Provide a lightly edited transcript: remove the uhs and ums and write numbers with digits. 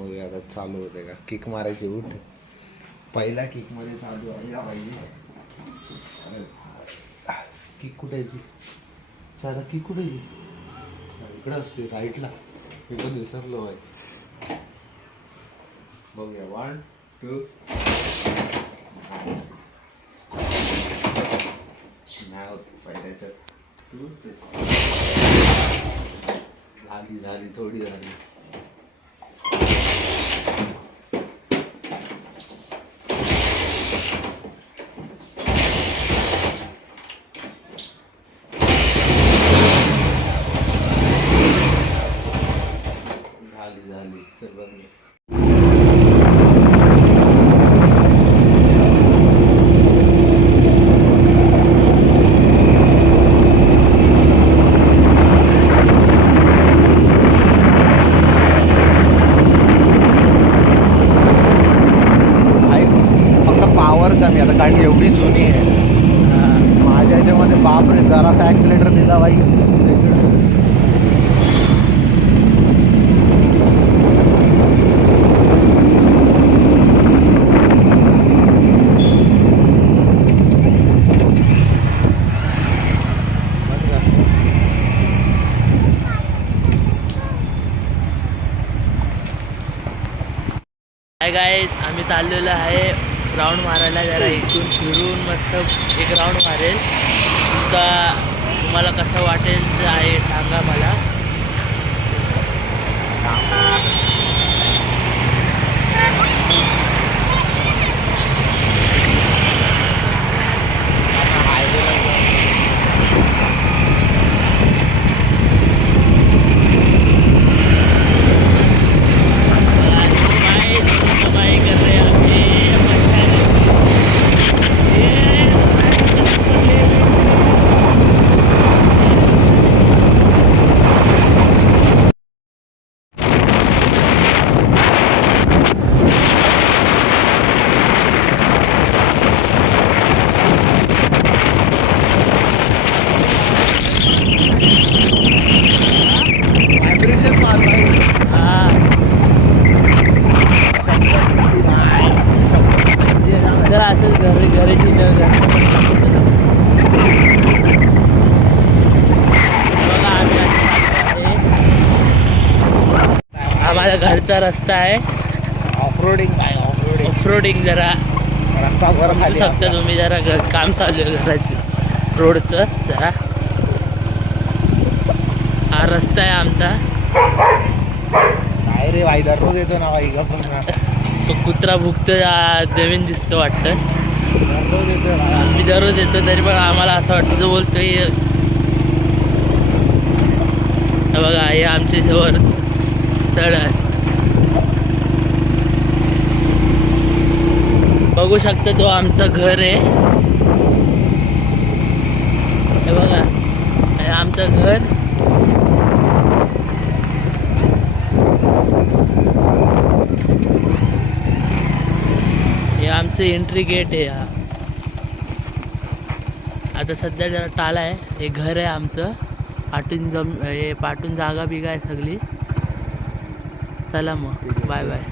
बघूया आता चालू होते का. किक मारायची. उठ. पहिला किक मध्ये चालू व्हायला पाहिजे. किक कुठे आहे ती. साधा किक कुठे आहे. इकडे असते राईटला. मी पण विसरलो आहे. बघूया 1 2 नाही होत पहिल्याच्यात. 2 झाली थोडी झाली. चल बंद. पावर कमी आता गाडी एवढी जुनी आहे. माझ्या ह्याच्यामध्ये बापरे जरासा ॲक्सिलेटर दिला बाई. हाय गाईज, आम्ही चाललेलो आहे राऊंड मारायला. जरा इथून फिरून मस्त एक राऊंड मारेल. तुम्हाला कसं वाटेल ते आहे सांगा मला. माझ्या घरचा रस्ता आहे. ऑफरोडिंग जरा समजू शकता तुम्ही. जरा काम चालू आहे घराचं रोडचं. जरा हा रस्ता आहे आमचा. काय रे भाई दररोज येतो ना भाई. तो कुत्रा भुकतो नवीन दिसतो वाटतं. दररोज येतो. मी दररोज येतो तरी पण आम्हाला असं वाटतं जो बोलतोय. बघा हे आमच्या शेवर चढ आहे. बघू शकता तो आमचं घर आहे. हे बघा हे आमचं घर. हे आमचं एंट्री गेट आहे. आता सध्या जरा टाला आहे. हे घर आहे आमचं. पाठून जागा बिगा आहे सगळी. चला मग बाय बाय.